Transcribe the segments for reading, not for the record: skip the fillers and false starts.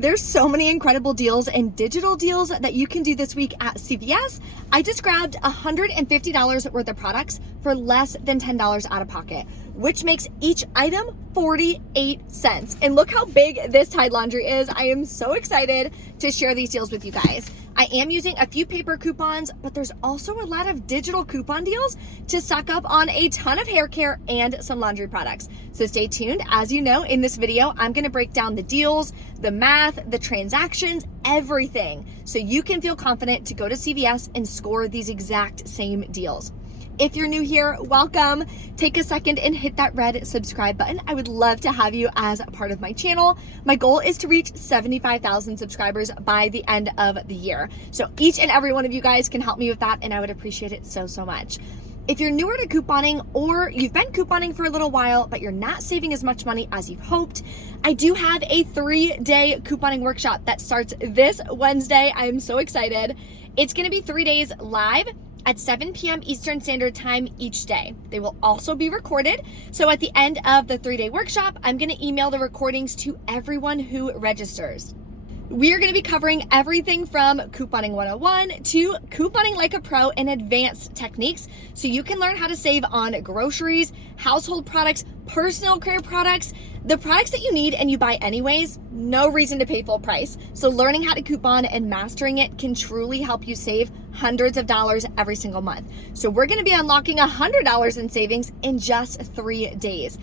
There's so many incredible deals and digital deals that you can do this week at CVS. I just grabbed $150 worth of products for less than $10 out of pocket, which makes each item 48 cents. And look how big this Tide laundry is. I am so excited to share these deals with you guys. I am using a few paper coupons, but there's also a lot of digital coupon deals to stock up on a ton of hair care and some laundry products. So stay tuned. As you know, in this video, I'm gonna break down the deals, the math, the transactions, everything, so you can feel confident to go to CVS and score these exact same deals. If you're new here, welcome. Take a second and hit that red subscribe button. I would love to have you as a part of my channel. My goal is to reach 75,000 subscribers by the end of the year. So each and every one of you guys can help me with that, and I would appreciate it so, so much. If you're newer to couponing or you've been couponing for a little while, but you're not saving as much money as you've hoped, I do have a 3-day couponing workshop that starts this Wednesday. I am so excited. It's gonna be 3 days live at 7 p.m. Eastern Standard Time each day. They will also be recorded. So at the end of the 3-day workshop, I'm gonna email the recordings to everyone who registers. We are gonna be covering everything from couponing 101 to couponing like a pro and advanced techniques, so you can learn how to save on groceries, household products, personal care products, the products that you need and you buy anyways. No reason to pay full price. So learning how to coupon and mastering it can truly help you save hundreds of dollars every single month. So we're gonna be unlocking $100 in savings in just 3 days.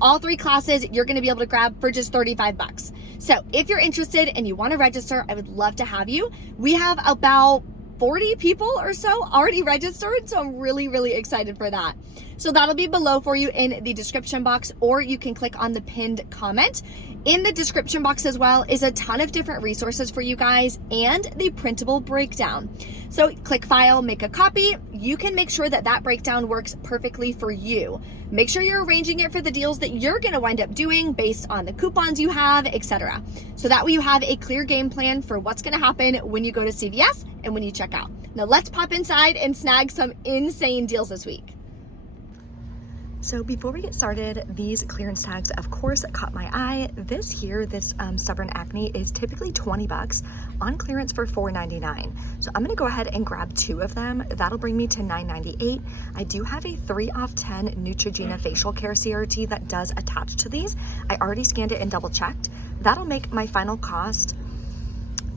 All 3 classes you're gonna be able to grab for just 35 bucks. So if you're interested and you wanna register, I would love to have you. We have about 40 people or so already registered, so I'm really, really excited for that. So that'll be below for you in the description box, or you can click on the pinned comment. In the description box as well is a ton of different resources for you guys and the printable breakdown. So click file, make a copy. You can make sure that that breakdown works perfectly for you. Make sure you're arranging it for the deals that you're gonna wind up doing based on the coupons you have, etc. So that way you have a clear game plan for what's gonna happen when you go to CVS and when you check out. Now let's pop inside and snag some insane deals this week. So before we get started, these clearance tags, of course, caught my eye. This Stubborn Acne is typically 20 bucks on clearance for $4.99. So I'm gonna go ahead and grab 2 of them. That'll bring me to $9.98. I do have a 3 off 10 Neutrogena facial care CRT that does attach to these. I already scanned it and double checked. That'll make my final cost,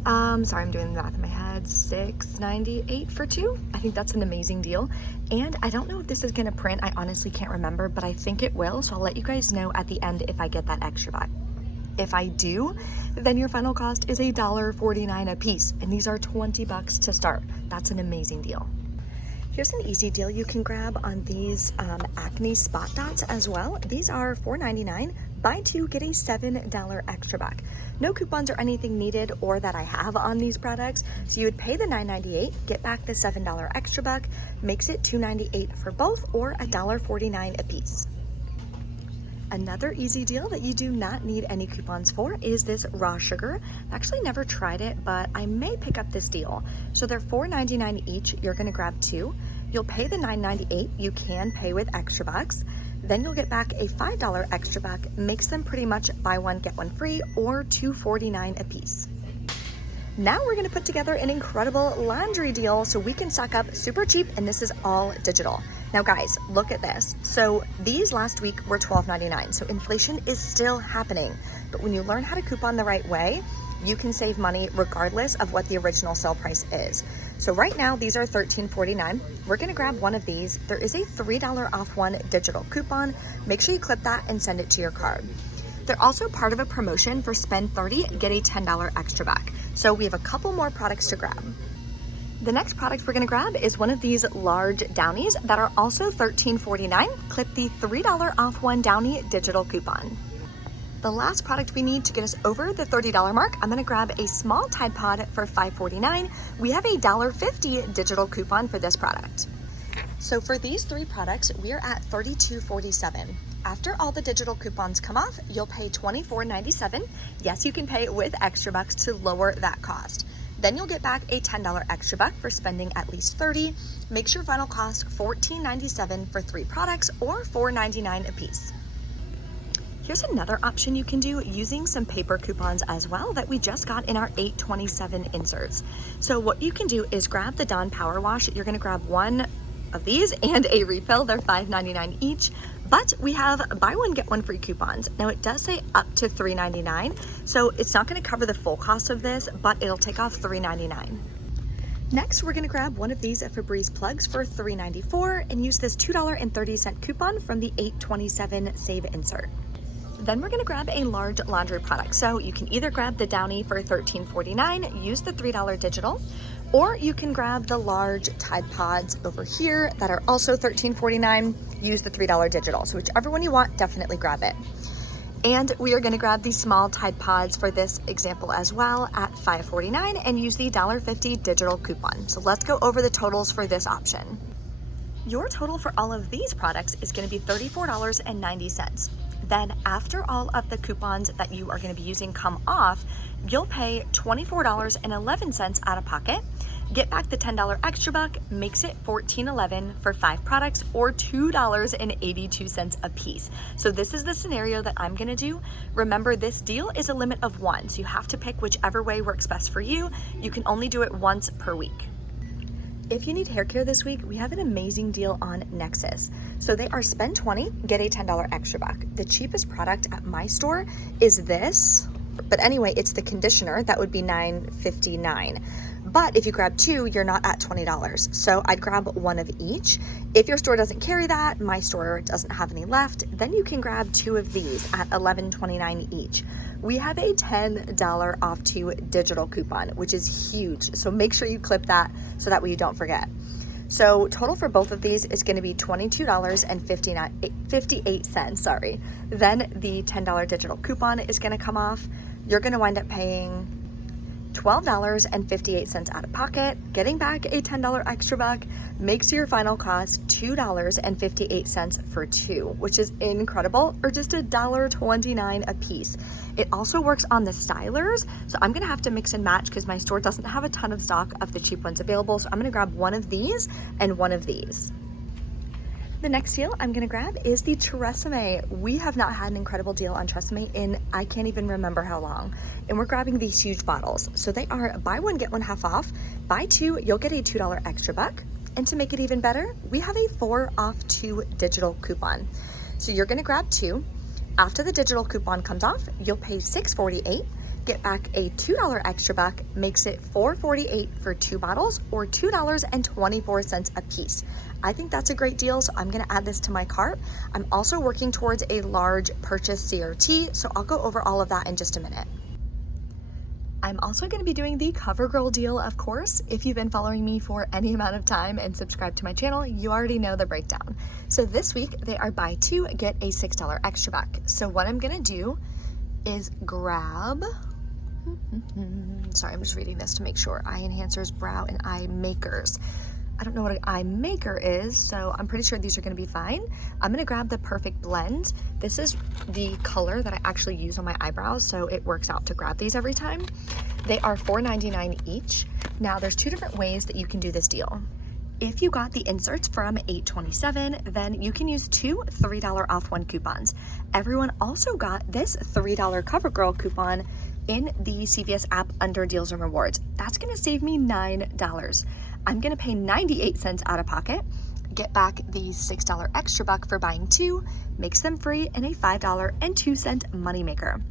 sorry, I'm doing the math in my head, $6.98 for 2. I think that's an amazing deal. And I don't know if this is gonna print. I honestly can't remember, but I think it will. So I'll let you guys know at the end if I get that extra buck. If I do, then your final cost is $1.49 a piece. And these are 20 bucks to start. That's an amazing deal. Here's an easy deal you can grab on these acne spot dots as well. These are $4.99. Buy 2, get a $7 extra buck. No coupons or anything needed or that I have on these products. So you would pay the $9.98, get back the $7 extra buck, makes it $2.98 for both, or $1.49 a piece. Another easy deal that you do not need any coupons for is this raw sugar. I've actually never tried it, but I may pick up this deal. So they're $4.99 each. You're gonna grab 2. You'll pay the $9.98. You can pay with extra bucks. Then you'll get back a $5 extra buck, makes them pretty much buy 1, get 1 free, or $2.49 a piece. Now we're gonna put together an incredible laundry deal so we can stock up super cheap, and this is all digital. Now guys, look at this. So these last week were $12.99, so inflation is still happening. But when you learn how to coupon the right way, you can save money regardless of what the original sale price is. So right now, these are $13.49. We're gonna grab one of these. There is a $3 off 1 digital coupon. Make sure you clip that and send it to your card. They're also part of a promotion for spend 30, get a $10 extra back. So we have a couple more products to grab. The next product we're gonna grab is one of these large Downies that are also $13.49. Clip the $3 off 1 Downy digital coupon. The last product we need to get us over the $30 mark, I'm gonna grab a small Tide Pod for $5.49. We have a $1.50 digital coupon for this product. So for these 3 products, we're at $32.47. After all the digital coupons come off, you'll pay $24.97. Yes, you can pay with extra bucks to lower that cost. Then you'll get back a $10 extra buck for spending at least $30. Makes your final cost $14.97 for 3 products, or $4.99 a piece. Here's another option you can do using some paper coupons as well that we just got in our 827 inserts. So what you can do is grab the Dawn Power Wash. You're gonna grab one of these and a refill. They're $5.99 each, but we have buy one, get one free coupons. Now it does say up to $3.99, so it's not gonna cover the full cost of this, but it'll take off $3.99. Next, we're gonna grab one of these Febreze plugs for $3.94 and use this $2.30 coupon from the 827 save insert. Then we're gonna grab a large laundry product. So you can either grab the Downy for $13.49, use the $3 digital, or you can grab the large Tide Pods over here that are also $13.49, use the $3 digital. So whichever one you want, definitely grab it. And we are gonna grab the small Tide Pods for this example as well at $5.49 and use the $1.50 digital coupon. So let's go over the totals for this option. Your total for all of these products is gonna be $34.90. Then after all of the coupons that you are gonna be using come off, you'll pay $24.11 out of pocket, get back the $10 extra buck, makes it $14.11 for 5 products or $2.82 a piece. So this is the scenario that I'm gonna do. Remember, this deal is a limit of 1, so you have to pick whichever way works best for you. You can only do it once per week. If you need hair care this week, we have an amazing deal on Nexus. So they are spend 20, get a $10 extra buck. The cheapest product at my store is this, but anyway, it's the conditioner. That would be $9.59. But if you grab 2, you're not at $20. So I'd grab one of each. If your store doesn't carry that, my store doesn't have any left, then you can grab 2 of these at $11.29 each. We have a $10 off 2 digital coupon, which is huge. So make sure you clip that so that way you don't forget. So total for both of these is gonna be $22.58, sorry. Then the $10 digital coupon is gonna come off. You're gonna wind up paying $12.58 out of pocket, getting back a $10 extra buck makes your final cost $2.58 for 2, which is incredible, or just $1.29 a piece. It also works on the stylers, so I'm gonna have to mix and match because my store doesn't have a ton of stock of the cheap ones available, so I'm gonna grab one of these and one of these. The next deal I'm gonna grab is the Tresemme. We have not had an incredible deal on Tresemme in I can't even remember how long. And we're grabbing these huge bottles. So they are buy one, get one half off. Buy 2, you'll get a $2 extra buck. And to make it even better, we have a 4 off 2 digital coupon. So you're gonna grab 2. After the digital coupon comes off, you'll pay $6.48, get back a $2 extra buck, makes it $4.48 for 2 bottles or $2.24 a piece. I think that's a great deal, so I'm gonna add this to my cart. I'm also working towards a large purchase CRT, so I'll go over all of that in just a minute. I'm also gonna be doing the CoverGirl deal, of course. If you've been following me for any amount of time and subscribed to my channel, you already know the breakdown. So this week, they are buy 2, get a $6 extra buck. So what I'm gonna do is grab, sorry, I'm just reading this to make sure. Eye Enhancers, Brow, and Eye Makers. I don't know what an eye maker is, so I'm pretty sure these are gonna be fine. I'm gonna grab the Perfect Blend. This is the color that I actually use on my eyebrows, so it works out to grab these every time. They are $4.99 each. Now, there's 2 different ways that you can do this deal. If you got the inserts from 827, then you can use 2 $3 off 1 coupons. Everyone also got this $3 CoverGirl coupon in the CVS app under Deals and Rewards. That's gonna save me $9. I'm gonna pay 98 cents out of pocket, get back the $6 extra buck for buying 2, makes them free, and a $5.02 moneymaker.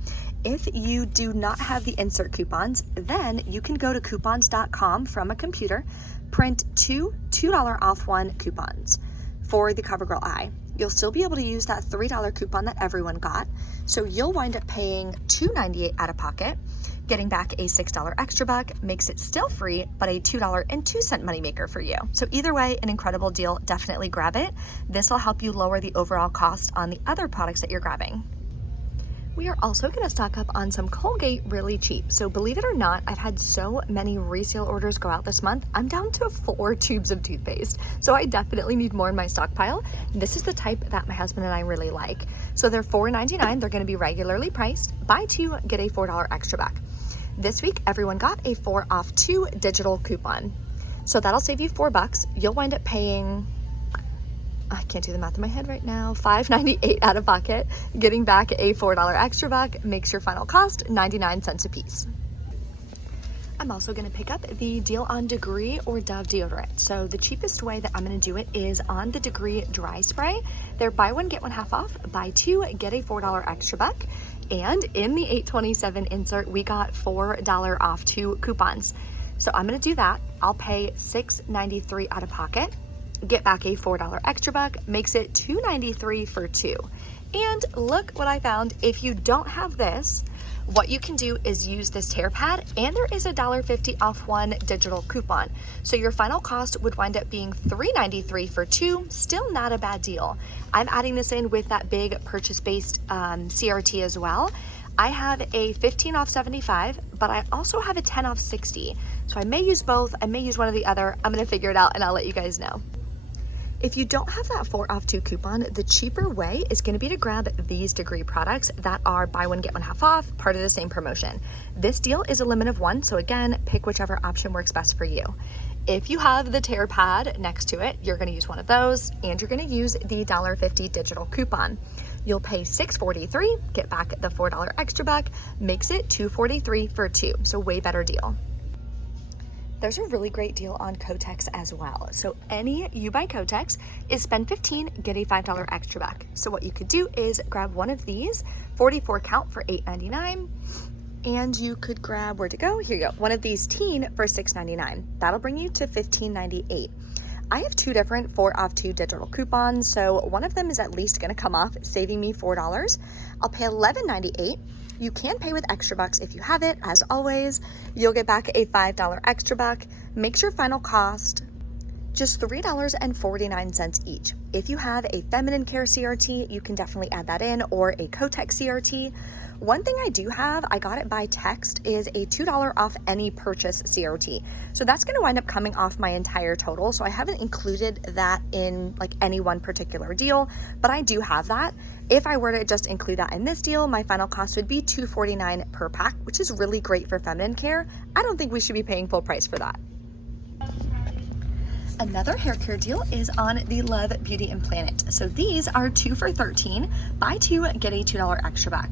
If you do not have the insert coupons, then you can go to coupons.com from a computer, print 2 $2 off 1 coupons for the CoverGirl Eye. You'll still be able to use that $3 coupon that everyone got, so you'll wind up paying $2.98 out of pocket, getting back a $6 extra buck, makes it still free, but a $2.02 moneymaker for you. So either way, an incredible deal, definitely grab it. This will help you lower the overall cost on the other products that you're grabbing. We are also gonna stock up on some Colgate really cheap. So believe it or not, I've had so many resale orders go out this month. I'm down to 4 tubes of toothpaste. So I definitely need more in my stockpile. This is the type that my husband and I really like. So they're $4.99, they're gonna be regularly priced. Buy 2, get a $4 extra back. This week, everyone got a 4 off 2 digital coupon. So that'll save you $4. You'll wind up paying I can't do the math in my head right now, $5.98 out of pocket. Getting back a $4 extra buck makes your final cost 99 cents a piece. I'm also gonna pick up the deal on Degree or Dove deodorant. So the cheapest way that I'm gonna do it is on the Degree dry spray. They're buy one, get one half off, buy two, get a $4 extra buck. And in the 827 insert, we got $4 off 2 coupons. So I'm gonna do that. I'll pay $6.93 out of pocket, get back a $4 extra buck, makes it $2.93 for 2. And look what I found. If you don't have this, what you can do is use this tear pad, and there is a $1.50 off 1 digital coupon. So your final cost would wind up being $3.93 for 2, still not a bad deal. I'm adding this in with that big purchase-based CRT as well. I have a 15 off 75, but I also have a 10 off 60. So I may use both, I may use one or the other. I'm gonna figure it out and I'll let you guys know. If you don't have that 4 off 2 coupon, the cheaper way is gonna be to grab these Degree products that are buy one, get one half off, part of the same promotion. This deal is a limit of 1, so again, pick whichever option works best for you. If you have the tear pad next to it, you're gonna use one of those, and you're gonna use the $1.50 digital coupon. You'll pay $6.43, get back the $4 extra buck, makes it $2.43 for 2, so way better deal. There's a really great deal on Kotex as well. So any you buy Kotex is spend $15, get a $5 extra buck. So what you could do is grab one of these, 44 count for $8.99. And you could grab, where'd it go? Here you go, one of these teen for $6.99. That'll bring you to $15.98. I have 2 different 4 off 2 digital coupons, so one of them is at least gonna come off, saving me $4. I'll pay $11.98. You can pay with extra bucks if you have it, as always. You'll get back a $5 extra buck, makes your final cost just $3.49 each. If you have a feminine care CRT, you can definitely add that in, or a Kotex CRT. One thing I do have, I got it by text, is a $2 off any purchase CRT. So that's gonna wind up coming off my entire total. So I haven't included that in like any one particular deal, but I do have that. If I were to just include that in this deal, my final cost would be $2.49 per pack, which is really great for feminine care. I don't think we should be paying full price for that. Another hair care deal is on the Love Beauty and Planet. So these are 2 for $13, buy 2, get a $2 extra back.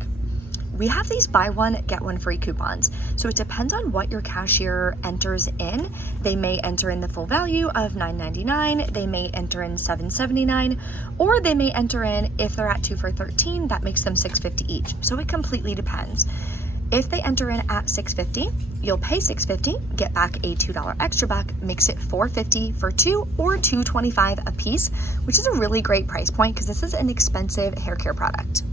We have these buy one, get one free coupons. So it depends on what your cashier enters in. They may enter in the full value of $9.99, they may enter in $7.79, or they may enter in, if they're at 2 for $13, that makes them $6.50 each. So it completely depends. If they enter in at $6.50, you'll pay $6.50, get back a $2 extra buck, makes it $4.50 for 2 or $2.25 a piece, which is a really great price point because this is an expensive hair care product.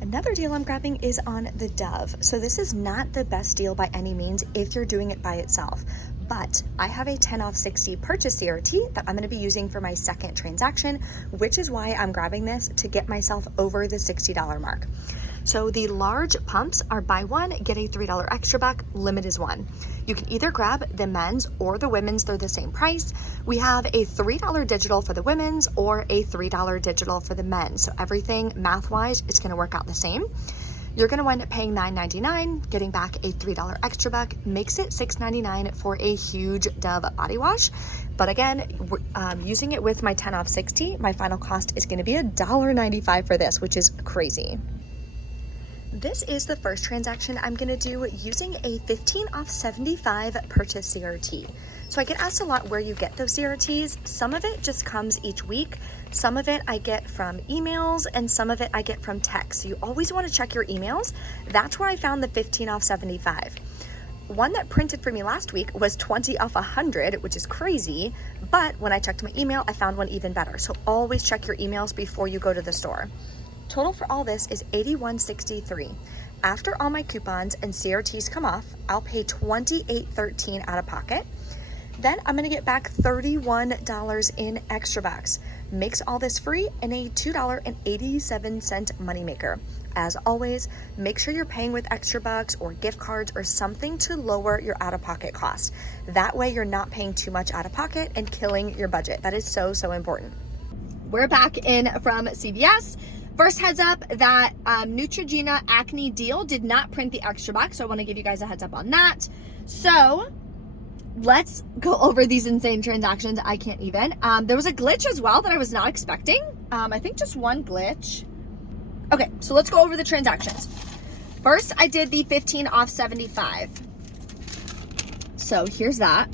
Another deal I'm grabbing is on the Dove. So this is not the best deal by any means if you're doing it by itself, but I have a 10 off 60 purchase CRT that I'm gonna be using for my second transaction, which is why I'm grabbing this to get myself over the $60 mark. So the large pumps are buy one, get a $3 extra buck, limit is 1. You can either grab the men's or the women's, they're the same price. We have a $3 digital for the women's or a $3 digital for the men's. So everything math-wise is gonna work out the same. You're gonna wind up paying $9.99, getting back a $3 extra buck, makes it $6.99 for a huge Dove body wash. But again, using it with my 10 off 60, my final cost is gonna be $1.95 for this, which is crazy. This is the first transaction I'm gonna do using a 15 off 75 purchase CRT. So I get asked a lot where you get those CRTs. Some of it just comes each week. Some of it I get from emails and some of it I get from text. So you always wanna check your emails. That's where I found the 15 off 75. One that printed for me last week was 20 off 100, which is crazy. But when I checked my email, I found one even better. So always check your emails before you go to the store. Total for all this is $81.63. After all my coupons and CRTs come off, I'll pay $28.13 out of pocket. Then I'm gonna get back $31 in extra bucks. Makes all this free and a $2.87 moneymaker. As always, make sure you're paying with extra bucks or gift cards or something to lower your out-of-pocket costs. That way you're not paying too much out of pocket and killing your budget. That is so, so important. We're back in from CVS. First heads up, that Neutrogena acne deal did not print the extra buck, so I want to give you guys a heads up on that. So let's go over these insane transactions. I can't even. There was a glitch as well that I was not expecting. I think just one glitch. Okay, so let's go over the transactions. First, I did the 15 off 75. So here's that.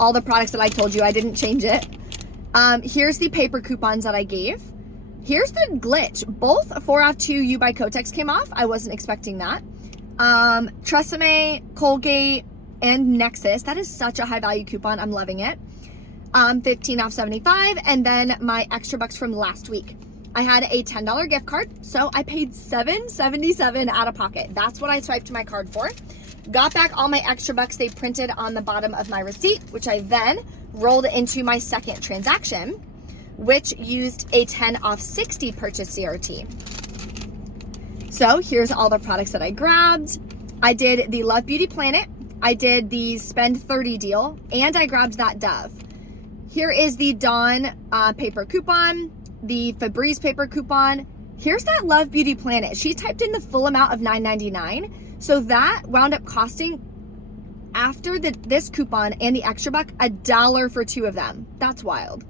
All the products that I told you, I didn't change it. Here's the paper coupons that I gave. Here's the glitch. Both 4 off 2 U by Kotex came off. I wasn't expecting that. Tresemme, Colgate, and Nexus. That is such a high value coupon. I'm loving it. 15 off 75. And then my extra bucks from last week. I had a $10 gift card, so I paid $7.77 out of pocket. That's what I swiped my card for. Got back all my extra bucks they printed on the bottom of my receipt, which I then rolled into my second transaction, which used a 10 off 60 purchase CRT. So here's all the products that I grabbed. I did the Love Beauty Planet. I did the Spend 30 deal, and I grabbed that Dove. Here is the Dawn paper coupon, the Febreze paper coupon. Here's that Love Beauty Planet. She typed in the full amount of $9.99. So that wound up costing, after this coupon and the extra buck, $1 for 2 of them. That's wild.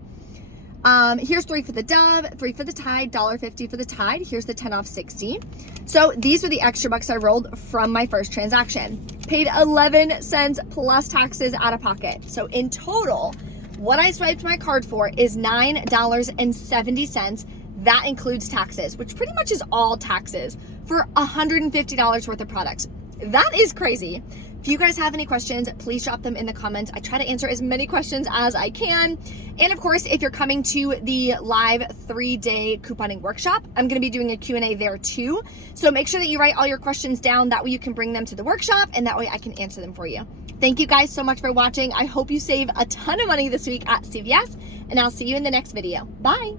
Here's 3 for the Dove, 3 for the Tide, $1.50 for the Tide. Here's the 10 off 60. So these are the extra bucks I rolled from my first transaction. Paid 11 cents plus taxes out of pocket. So in total, what I swiped my card for is $9.70. That includes taxes, which pretty much is all taxes, for $150 worth of products. That is crazy. If you guys have any questions, please drop them in the comments. I try to answer as many questions as I can. And of course, if you're coming to the live 3-day couponing workshop, I'm going to be doing a Q&A there too. So make sure that you write all your questions down. That way you can bring them to the workshop, and that way I can answer them for you. Thank you guys so much for watching. I hope you save a ton of money this week at CVS, and I'll see you in the next video. Bye.